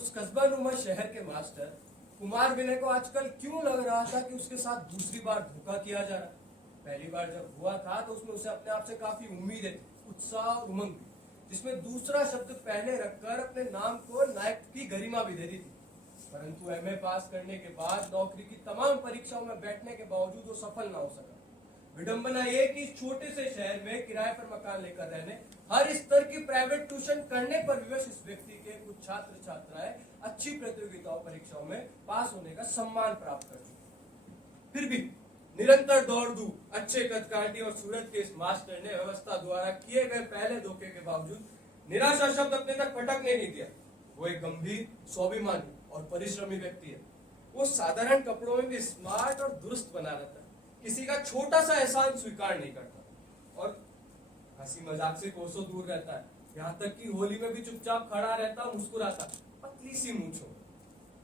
उस कस्बानुमा शहर के मास्टर कुमार विनय को आजकल क्यों लग रहा था कि उसके साथ दूसरी बार धोखा किया जा रहा। पहली बार जब हुआ था तो उसमें उसे अपने आप से काफी उम्मीदें थी, उत्साह और उमंग भी, जिसमें दूसरा शब्द पहले रखकर अपने नाम को नायक की गरिमा भी दे दी थी। परंतु एमए पास करने के बाद नौकरी की तमाम परीक्षाओं में बैठने के बावजूद वो सफल ना हो सका। विडंबना ये कि इस छोटे से शहर में किराए पर मकान लेकर रहने, हर स्तर की प्राइवेट ट्यूशन करने पर विवश इस व्यक्ति के कुछ छात्र छात्राएं अच्छी प्रतियोगिताओं परीक्षाओं में पास होने का सम्मान प्राप्त कर चुके। फिर भी निरंतर दौड़ धूप, अच्छे कदकाठी और सूरत के इस मास्टर ने व्यवस्था द्वारा किए गए पहले धोखे के बावजूद निराशा शब्द अपने तक फटकने नहीं दिया। वो एक गंभीर, स्वाभिमानी और परिश्रमी व्यक्ति है। वो साधारण कपड़ों में भी स्मार्ट और दुरुस्त बना रहता है, किसी का छोटा सा एहसान स्वीकार नहीं करता और हंसी मजाक से कोसों दूर रहता है। यहाँ तक कि होली में भी चुपचाप खड़ा रहता, मुस्कुराता, पतली सी मूंछों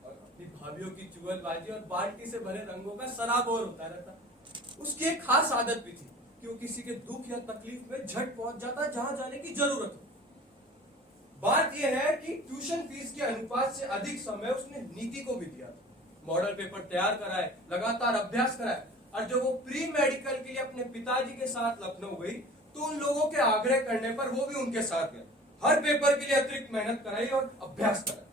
और अपनी भाभीयों की चुगलबाजी और बाल्टी से भरे रंगों का सराबोर होता रहता। उसकी एक खास आदत भी थी कि वो किसी के दुख या तकलीफ में झट पहुंच जाता जहां जाने की जरूरत हो। बात यह है कि ट्यूशन फीस के अनुपात से अधिक समय उसने नीति को भी दिया। मॉडल पेपर तैयार कराए, लगातार अभ्यास कराए और जब वो प्री मेडिकल के लिए अपने पिताजी के साथ लखनऊ गई तो उन लोगों के आग्रह करने पर वो भी उनके साथ गया। हर पेपर के लिए अतिरिक्त मेहनत कराई और अभ्यास कराया।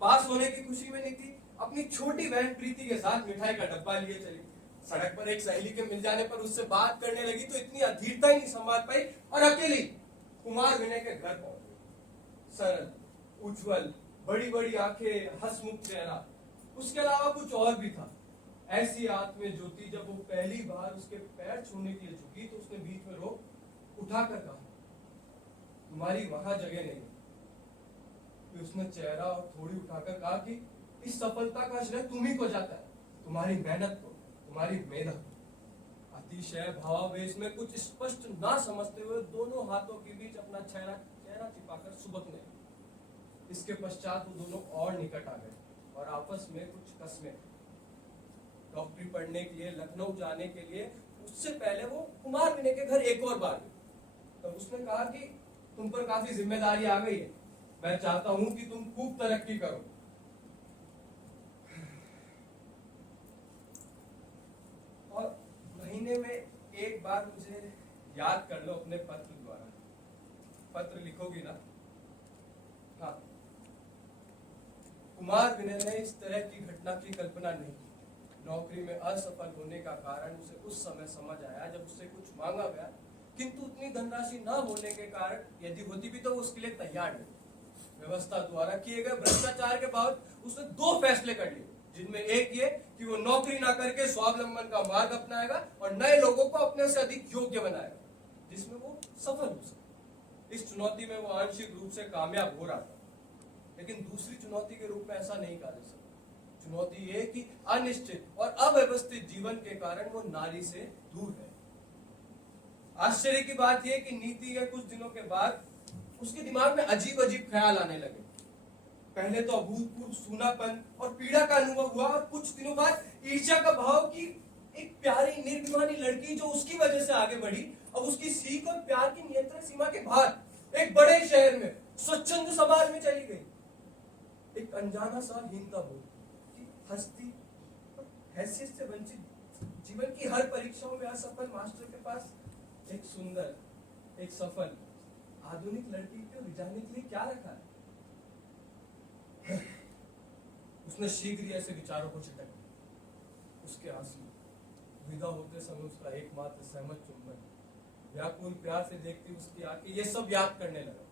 पास होने की खुशी में नीति अपनी छोटी बहन प्रीति के साथ मिठाई का डब्बा लिए चली। सड़क पर एक सहेली के मिल जाने पर उससे बात करने लगी तो इतनी अधीरता ही नहीं संभाल पाई और अकेली कुमार विनय के घर पहुंच गई। सरल, उज्जवल, बड़ी बड़ी आंखें, हंसमुख चेहरा, उसके अलावा कुछ और भी था। ऐसी आत्म ज्योति जब वो पहली बार उसके पैर छूने के लिए झुकी तो उसने बीच में रोक उठाकर कहा, तुम्हारी वहां जगह नहीं। फिर उसने चेहरा और थोड़ी उठाकर कहा कि इस सफलता का श्रेय तुम ही को जाता है, तुम्हारी मेहनत को, तुम्हारी मेहनत। अतिशय भावावेश में कुछ स्पष्ट ना समझते हुए दोनों हाथों के बीच अपना चेहरा छिपाकर सुबकने। इसके पश्चात वो दोनों और निकट आ गए और आपस में कुछ कसमें। डॉक्टरी पढ़ने के लिए लखनऊ जाने के लिए उससे पहले वो कुमार विनय के घर एक और बार गई। तब उसने कहा कि तुम पर काफी जिम्मेदारी आ गई है, मैं चाहता हूं कि तुम खूब तरक्की करो। और महीने में एक बार मुझे याद कर लो अपने पत्र द्वारा। पत्र लिखोगी ना? हाँ। कुमार विनय ने इस तरह की घटना की कल्पना नहीं की। नौकरी में असफल होने का कारण उसे उस समय समझ आया जब उससे कुछ मांगा गया, किंतु उतनी धनराशि न होने के कारण यदि होती भी तो वो उसके लिए तैयार नहीं। व्यवस्था द्वारा किए गए भ्रष्टाचार के बाद उसने दो फैसले कर लिए, जिनमें एक ये कि वो नौकरी ना करके स्वावलंबन का मार्ग अपनाएगा और नए लोगों को अपने से अधिक योग्य बनाएगा, जिसमें वो सफल हो सके। इस चुनौती में वो आंशिक रूप से कामयाब हो रहा था, लेकिन दूसरी चुनौती के रूप में ऐसा नहीं कहा जा सकता। चुनौती ये कि अनिश्चित और अव्यवस्थित जीवन के कारण वो नारी से दूर है। आश्चर्य की बात यह कि नीति के कुछ दिनों के बाद उसके दिमाग में अजीब अजीब ख्याल आने लगे। पहले तो अभूतपूर्व सूनापन और पीड़ा का अनुभव हुआ और कुछ दिनों बाद ईर्ष्या का भाव कि एक प्यारी निर्भिमानी लड़की जो उसकी वजह से आगे बढ़ी, अब उसकी सीख और प्यार की नियंत्रण सीमा के बाहर एक बड़े शहर में स्वच्छंद समाज में चली गई। एक अनजाना सा हीनता बोध, हस्ती और हैसियत से वंचित जीवन की हर परीक्षाओं में असफल मास्टर के पास एक सुंदर, एक सफल, आधुनिक लड़की को रिझाने के लिए क्या रखा है? उसने शीघ्र ही ऐसे विचारों को झटक दिया। उसके आंसू, विदा होते समय उसका एकमात्र सहमत चुंबन, व्याकुल प्यार से देखती उसकी आंखें, ये सब याद करने लगा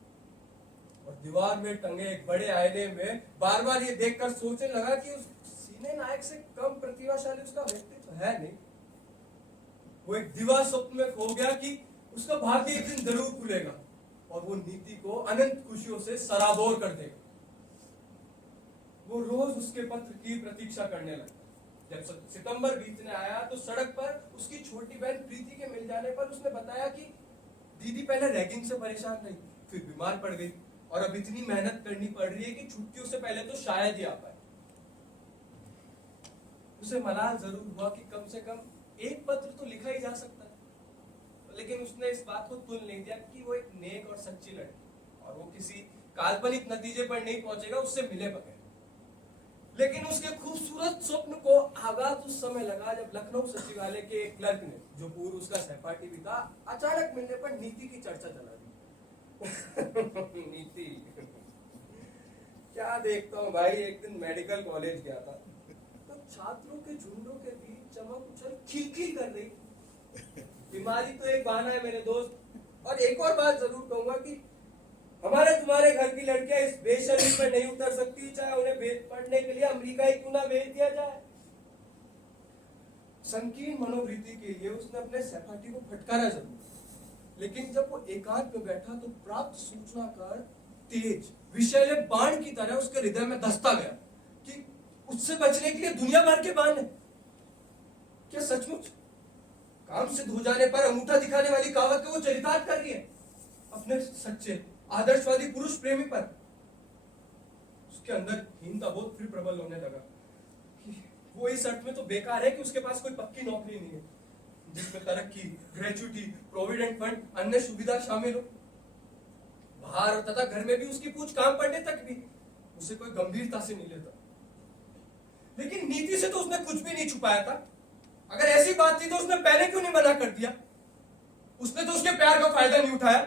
और दीवार में टंगे एक बड़े आईने में बार बार ये देखकर सोचने लगा कि उस सीने नायक से कम प्रतिभाशाली उसका व्यक्तित्व है नहीं। वो एक दिवा स्वप्न में खो गया कि उसका भाग्य एक दिन जरूर खुलेगा और वो नीति को अनंत खुशियों से सराबोर कर देगा। वो रोज उसके पत्र की प्रतीक्षा करने लगा। जब सितंबर बीतने आया तो सड़क पर उसकी छोटी बहन प्रीति के मिल जाने पर उसने बताया कि दीदी पहले रैगिंग से परेशान रही, फिर बीमार पड़ गई और अब इतनी मेहनत करनी पड़ रही है कि छुट्टियों से पहले तो शायद ही आ पाए। उसे मलाल जरूर हुआ कि कम से कम एक पत्र तो लिखा ही जा सकता है, लेकिन उसने इस बात को तुल नहीं दिया कि वो एक नेक और सच्ची लड़की और वो किसी काल्पनिक नतीजे पर नहीं पहुंचेगा उससे मिले बगैर। लेकिन उसके खूबसूरत स्वप्न को आगाज उस समय लगा जब लखनऊ सचिवालय के एक क्लर्क ने, जो पूर्व उसका सहपाठी भी था, अचानक मिलने पर नीति की चर्चा चला दी। नीति क्या देखता हूँ भाई, एक दिन मेडिकल कॉलेज गया था तो छात्रों के झुंडों के बीच चमक उछल खिलखिल कर रही। बीमारी तो एक बहाना है मेरे दोस्त। और एक और बात जरूर कहूंगा कि हमारे तुम्हारे घर की लड़कियां इस बेशर्मी पर नहीं उतर सकती, चाहे उन्हें पढ़ने के लिए अमेरिका ही क्यों ना भेज दिया जाए। संकीर्ण मनोवृत्ति के लिए उसने अपने सहपाठी को फटकारा जरूर, लेकिन जब वो एकांत में बैठा तो प्राप्त सूचना का तेज विषैले बाण की तरह उसके हृदय में धंसता गया कि उससे बचने के लिए दुनिया भर के बाण है। क्या सचमुच काम सिद्ध हो जाने पर अंगूठा दिखाने वाली कहावत को वो चरितार्थ कर रही है अपने सच्चे आदर्शवादी पुरुष प्रेमी पर? उसके अंदर हीनता बोध फिर प्रबल होने लगा कि वो इस अर्थ में तो बेकार है कि उसके पास कोई पक्की नौकरी नहीं है जिसमें तरक्की, ग्रेच्युटी, प्रोविडेंट फंड, अन्य सुविधा शामिल हो। बाहर तथा घर में भी उसकी पूछ काम पड़ने तक भी उसे कोई गंभीरता से नहीं लेता। लेकिन नीति से तो उसने कुछ भी नहीं छुपाया था। अगर ऐसी बात थी तो उसने पहले क्यों नहीं मना कर दिया? उसने तो उसके प्यार का फायदा नहीं उठाया,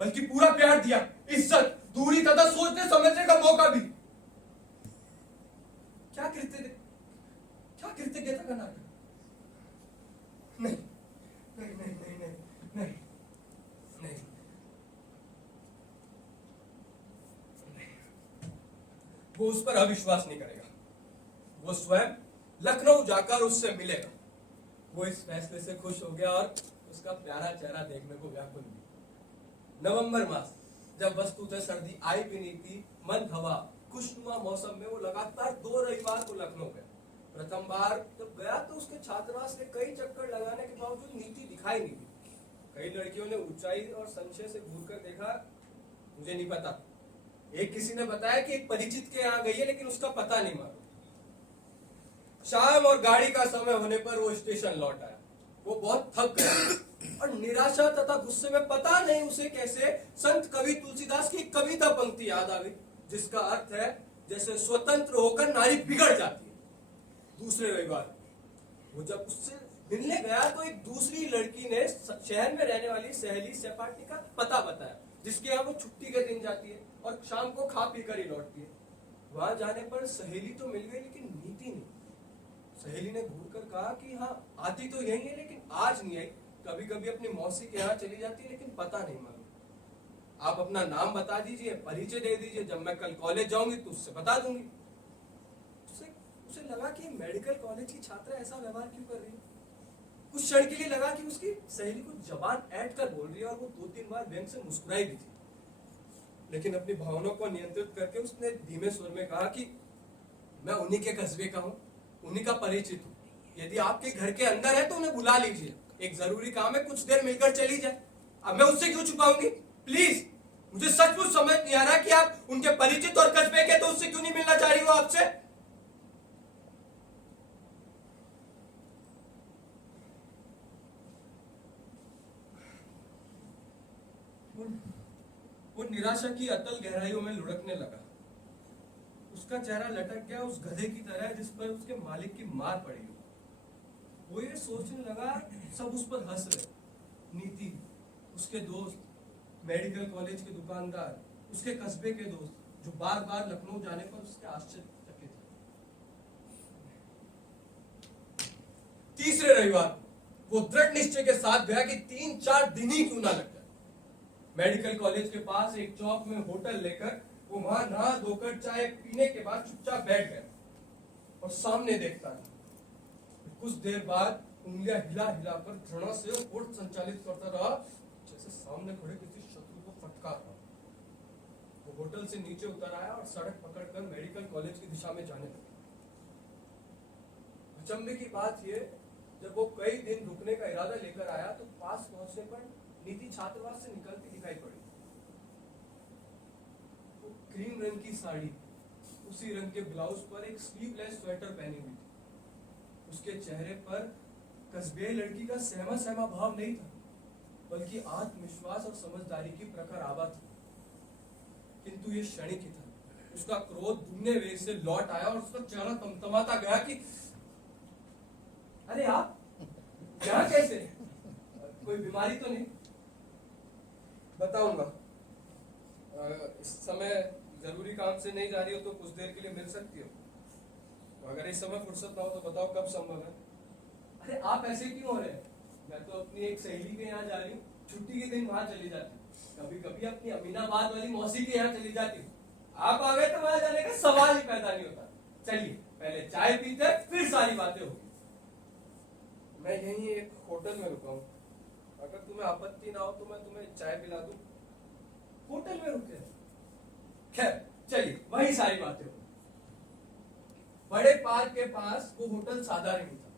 बल्कि पूरा प्यार दिया, इज्जत, दूरी तथा सोचने समझने का मौका भी। क्या कृतज्ञता का नाटक? नहीं नहीं नहीं नहीं नहीं नहीं नहीं, वो उस पर अविश्वास नहीं करेगा। वो स्वयं लखनऊ जाकर उससे मिलेगा। वो इस फैसले से खुश हो गया और उसका प्यारा चेहरा देखने को व्याकुल भी। नवंबर मास, जब वस्तुतः सर्दी आई भी नहीं थी, मन हवा खुशनुमा मौसम में वो लगातार 2 रविवार को लखनऊ गया। प्रथम बार जब गया तो उसके छात्रावास ने कई चक्कर लगाने के बावजूद नीति दिखाई नहीं दी। कई लड़कियों ने ऊंचाई और संशय से घूर कर देखा, मुझे नहीं पता। एक किसी ने बताया कि एक परिचित के यहाँ गई है, लेकिन उसका पता नहीं मालूम। शाम और गाड़ी का समय होने पर वो स्टेशन लौट आया। वो बहुत थक गया और निराशा तथा गुस्से में पता नहीं उसे कैसे संत कवि तुलसीदास की कविता पंक्ति याद आ गई, जिसका अर्थ है, जैसे स्वतंत्र होकर नारी बिगड़ जाती है। दूसरे रविवार वो जब उससे मिलने गया तो एक दूसरी लड़की ने शहर में रहने वाली सहेली सहपाठी का पता बताया, जिसके यहाँ वो छुट्टी के दिन जाती है और शाम को खा पी कर ही लौटती है। वहां जाने पर सहेली तो मिल गई, लेकिन नीति नहीं। सहेली ने घूर कर कहा कि हाँ, आती तो यही है, लेकिन आज नहीं आई। कभी कभी अपनी मौसी के यहाँ चली जाती है, लेकिन पता नहीं मालूम। आप अपना नाम बता दीजिए, परिचय दे दीजिए, जब मैं कल कॉलेज जाऊंगी तो उससे बता दूंगी। उसे लगा कि मेडिकल कॉलेज की छात्रा ऐसा व्यवहार क्यों कर रही है। कुछ क्षण के लिए लगा कि उसकी सहेली को जबान ऐंठ कर बोल रही है, और वो 2-3 बार व्यंग से मुस्कुराई भी थी। लेकिन अपनी भावनाओं को नियंत्रित करके उसने धीमे स्वर में कहा कि मैं उन्हीं के कस्बे का हूँ, उन्हीं का परिचित हूँ। यदि आपके घर के अंदर है तो उन्हें बुला लीजिए, एक जरूरी काम है, कुछ देर मिलकर चली जाए। अब मैं उससे क्यों छुपाऊंगी? प्लीज, मुझे सचमुच समझ नहीं आ रहा कि आप उनके परिचित और कस्बे के, तो उससे क्यों नहीं मिलना चाह रही हो आपसे? वो निराशा की अतल गहराइयों में लुढ़कने लगा। उसका चेहरा लटक गया उस गधे की तरह जिस पर उसके मालिक की मार पड़ी हो। वो ये सोचने लगा, सब उस पर हंस रहे। नीति, उसके दोस्त, मेडिकल कॉलेज के दुकानदार, उसके कस्बे के दोस्त, जो बार बार लखनऊ जाने पर उसके आश्चर्यचकित थे। तीसरे रविवार वो दृढ़ निश्चय के साथ गया कि 3-4 दिन ही क्यों ना लग जाए। मेडिकल कॉलेज के पास एक चौक में होटल लेकर वो वहां नहा धोकर चाय पीने के बाद चुपचाप बैठ गया और सामने देखता रहा। कुछ देर बाद उंगलियां हिला हिला कर घृणा से होठ संचालित करता रहा, जैसे सामने खड़े किसी शत्रु को फटकार रहा। वो होटल से नीचे उतर आया और सड़क पकड़कर मेडिकल कॉलेज की दिशा में जाने लगा। अचंभे की बात यह, जब वो कई दिन रुकने का इरादा लेकर आया तो पास पहुंचने पर नीति छात्रावास से निकलती दिखाई पड़ी। वो क्रीम रंग की साड़ी, उसी रंग के ब्लाउज पर एक स्लीवलेस स्वेटर पहनी हुई थी। उसके चेहरे पर कस्बे लड़की का सहमा सहमा भाव नहीं था, बल्कि आत्मविश्वास और समझदारी की प्रखर आभा थी। किंतु ये क्षणिक ही था। उसका क्रोध दुगने वेग से लौट आया और उसका चेहरा तमतमाता गया कि अरे आप यहाँ कैसे? कोई बीमारी तो नहीं? बताऊंगा। इस समय जरूरी काम से नहीं जा रही हो तो कुछ देर के लिए मिल सकती हो। अगर इस समय फुर्सत ना हो तो बताओ कब संभव है? अरे आप ऐसे क्यों हो रहे हैं? मैं तो अपनी एक सहेली के यहाँ जा रही हूँ, छुट्टी के दिन वहां चली जाती हूँ, कभी कभी अपनी अमीनाबाद वाली मौसी के यहाँ चली जाती हूँ। आप आ गए तो वहां जाने का सवाल ही पैदा नहीं होता। चलिए पहले चाय पीते फिर सारी बातें होगी। मैं यहीं एक होटल में रुका हूँ, अगर तुम्हें आपत्ति ना हो तो मैं तुम्हें चाय पिला दूं। होटल में रुके? खैर चलिए वही सारी बातें होगी। बड़े पार्क के पास वो होटल साधारण ही था।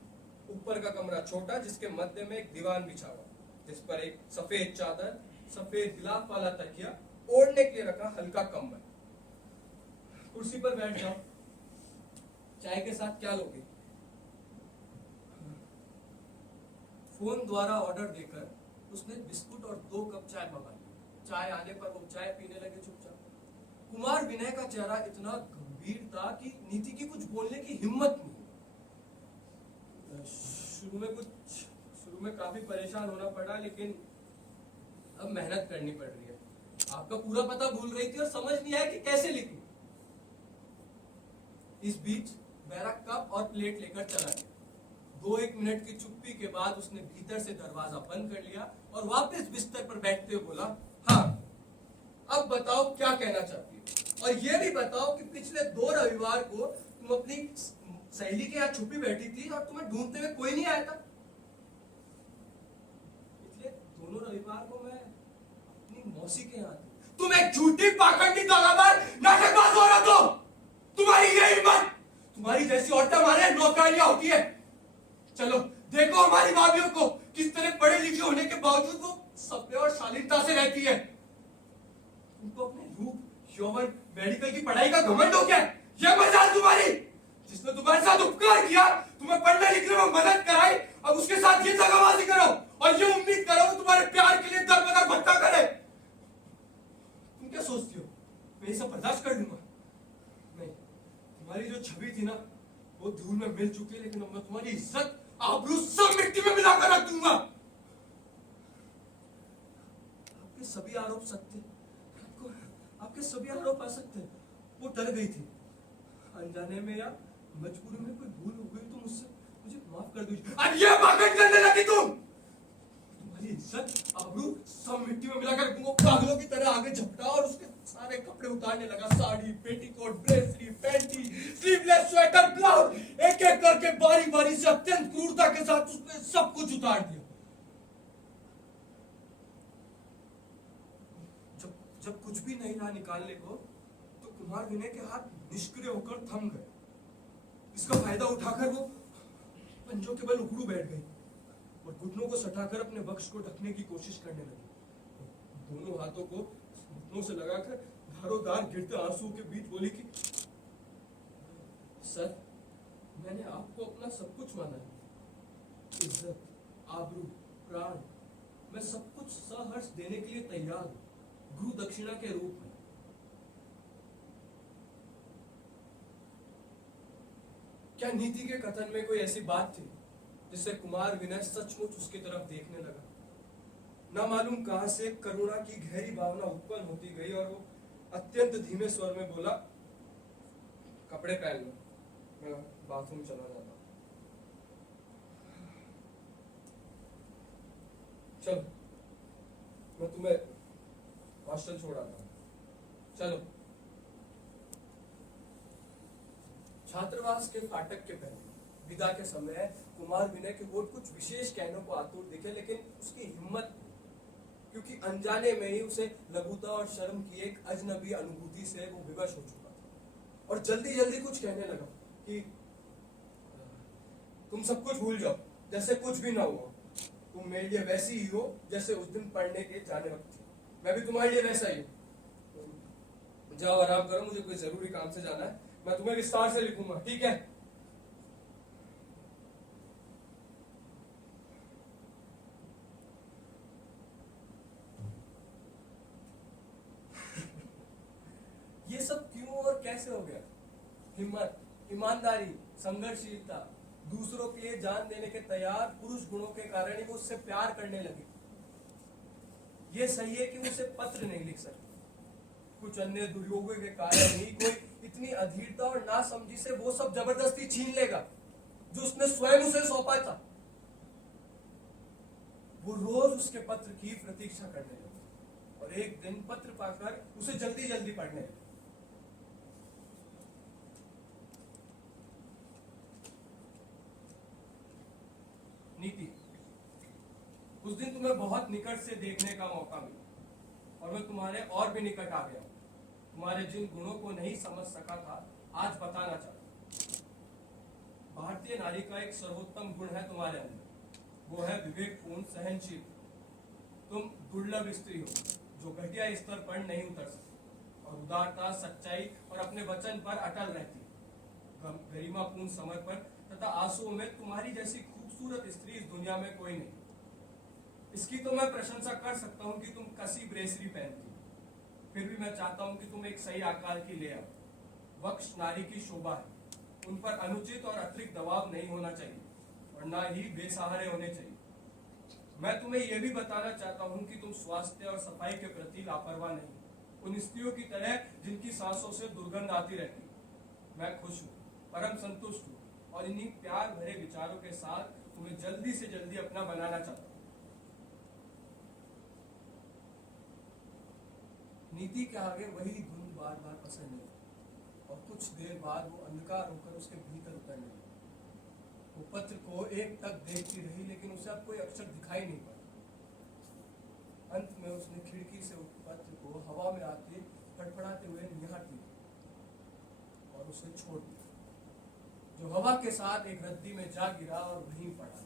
ऊपर का कमरा छोटा, जिसके मध्य में एक दीवान बिछा हुआ, जिस पर एक सफेद चादर, सफेद गिलाफ वाला तकिया, ओढ़ने के लिए रखा हल्का कंबल। कुर्सी पर बैठ जाओ। चाय के साथ क्या लोगे? फोन द्वारा ऑर्डर देकर उसने बिस्कुट और 2 कप चाय मंगा ली। चाय आने पर वो चाय पीने लगे चुपचाप। कुमार विनय का चेहरा इतना गंभीर था कि नीति की कुछ बोलने की हिम्मत नहीं। शुरू में काफी परेशान होना पड़ा, लेकिन अब मेहनत करनी पड़ रही है। आपका पूरा पता भूल रही थी और समझ नहीं आया कि कैसे लिखूं। इस बीच मेरा कप और प्लेट लेकर चला गया। 2-1 मिनट की चुप्पी के बाद उसने भीतर से दरवाजा बंद कर लिया और वापस बिस्तर पर बैठते हुए बोला, हाँ अब बताओ क्या कहना चाहती हो, और ये भी बताओ कि पिछले 2 रविवार को तुम अपनी सहेली के यहाँ छुपी बैठी थी और तुम्हें ढूंढते हुए कोई नहीं आया था। पिछले दोनों रविवार को मैं अपनी मौसी के यहाँ थी। तुम एक झूठी पाखंडी दगाबाज नाटकबाज हो रहा हो। तुम्हारी ये हिम्मत, तुम्हारी जैसी औरतें हमारे नौकरियां होती है। चलो देखो हमारी भाभियों को, किस तरह पढ़े लिखे होने के बावजूद वो सभ्य और शालीनता से रहती है। तुमको अपने रूप, यौवन, मेडिकल की पढ़ाई का घमंड हो क्या? ये मजाल तुम्हारी, जिसने तुम्हारे साथ उपकार किया, तुम्हें पढ़ने लिखने में मदद कराई, अब उसके साथ ये दगाबाजी करो और ये उम्मीद करो वो तुम्हारे प्यार के लिए दर बदर भटका करे। तुम क्या सोचती हो मैं ये सब बर्दाश्त कर लूंगा? नहीं, तुम्हारी जो छवि थी ना वो धूल में मिल चुकी है, लेकिन अब मैं तुम्हारी इज्जत, आबरू सब मिट्टी में मिलाकर रख दूंगा। आपके सभी आरोप सत्य, आपके सभी आरोप असत्य। वो डर गई थी। अनजाने में या मजबूरी में कोई भूल हो गई तो मुझे माफ कर दीजिए। अब ये पागल करने लगी तुम्हारी इज्जत, आबरू सब मिट्टी में मिलाकर तुमको पागलों की तरह आगे झपटा और उसके सारे कपड़े उतारने लगा। साड़ी, पेटीकोट, ब्रेसली, पैंटी, स्लीवलेस स्वेटर, ब्लाउज, एक एक करके बारी बारी से अत्यंत क्रूरता के साथ उसने सब कुछ उतार दिया। जब कुछ भी नहीं रहा निकालने को, तो कुमार विनय के हाथ निष्क्रिय होकर थम गए। इसका फायदा उठाकर वो पंजों के बल उखड़ू बैठ गई और घुटनों को सटाकर अपने वक्ष को ढकने की कोशिश करने लगी। दोनों हाथों को घुटनों से लगाकर धारोदार गिरते आंसुओं के बीच बोली कि सर, मैंने आपको अपना सब कुछ माना है। इज्जत, आबरू, प्राण, मैं सब कुछ सहर्ष देने के लिए तैयार हूं, गुरु दक्षिणा के रूप में। क्या नीति के कथन में कोई ऐसी बात थी जिससे कुमार विनय सचमुच उसकी तरफ देखने लगा? ना मालूम कहां से करुणा की गहरी भावना उत्पन्न होती गई और वो अत्यंत धीमे स्वर में बोला, कपड़े पहन लो, मैं बाथरूम चला जाता हूं। चलो मैं तुम्हें हॉस्टल छोड़ आता हूं, चलो। छात्रावास के फाटक के पहले विदा के समय कुमार विनय के होठ कुछ विशेष कहने को आतुर दिखे, लेकिन उसकी हिम्मत नहीं, क्योंकि अनजाने में ही उसे लघुता और शर्म की एक अजनबी अनुभूति से वो विवश हो चुका था और जल्दी जल्दी कुछ कहने लगा कि तुम सब कुछ भूल जाओ, जैसे कुछ भी ना हुआ। तुम मेरे लिए वैसी ही हो जैसे उस दिन पढ़ने के जाने वक्त थी। मैं भी तुम्हारे लिए वैसा ही हूँ। जाओ आराम करो, मुझे कोई जरूरी काम से जाना है। मैं तुम्हें विस्तार से लिखूंगा, ठीक है? कैसे हो गया? हिम्मत, ईमानदारी, संघर्षशीलता, दूसरों के लिए जान देने के तैयार पुरुष गुणों के कारण ही वो उससे प्यार करने लगे। ये सही है कि वो उसे पत्र नहीं लिख सकते, कुछ अन्य दुर्योगों के कारण ही कोई इतनी अधीरता और नासमझी से वो सब जबरदस्ती छीन लेगा जो उसने स्वयं उसे सौंपा था। वो रोज उसके पत्र की प्रतीक्षा करने लगे और एक दिन पत्र पाकर उसे जल्दी जल्दी पढ़ने लगे। नीति, उस दिन तुम्हें बहुत निकट से देखने का मौका मिला और मैं तुम्हारे और भी निकट आ गया हूं। तुम्हारे जिन गुणों को नहीं समझ सका था, आज बताना चाहता। भारतीय नारी का एक सर्वोत्तम गुण है तुम्हारे अंदर, वो है विवेकपूर्ण सहनशील। तुम दुर्लभ स्त्री हो जो घटिया स्तर पर नहीं उतर सकती और उदारता, सच्चाई और अपने वचन पर अटल रहती है। गरिमापूर्ण समर्पण तथा आंसुओं में तुम्हारी जैसी खूबसूरत स्त्री इस दुनिया में कोई नहीं। इसकी तो मैं प्रशंसा कर सकता हूँ कि तुम कसी ब्रेसरी पहनती हो, फिर भी मैं चाहता हूँ कि तुम एक सही आकार की ले आओ। वक्ष नारी की शोभा है, उन पर अनुचित और अतिरिक्त दबाव नहीं होना चाहिए और ना ही बेसहारे होने चाहिए। मैं तुम्हें यह भी बताना चाहता हूँ कि तुम स्वास्थ्य और सफाई के प्रति लापरवाह नहीं, उन स्त्रियों की तरह जिनकी सांसों से दुर्गंध आती रहती। मैं खुश हूँ, परम संतुष्ट हूँ और इन्हीं प्यार भरे विचारों के साथ तुम्हें जल्दी से जल्दी अपना बनाना चाहता हूँ। नीति के आगे वही धुंध बार बार पसंद नहीं और कुछ देर बाद वो अंधकार होकर उसके भीतर उतरने लगा। वो पत्र को एक तक देखती रही लेकिन उसे अब कोई अक्षर दिखाई नहीं पड़ा। अंत में उसने खिड़की से उस पत्र को हवा में आते फड़फड़ाते हुए निहारती और उसे छोड़ दिया, जो हवा के साथ एक रद्दी में जा गिरा और वहीं पड़ा।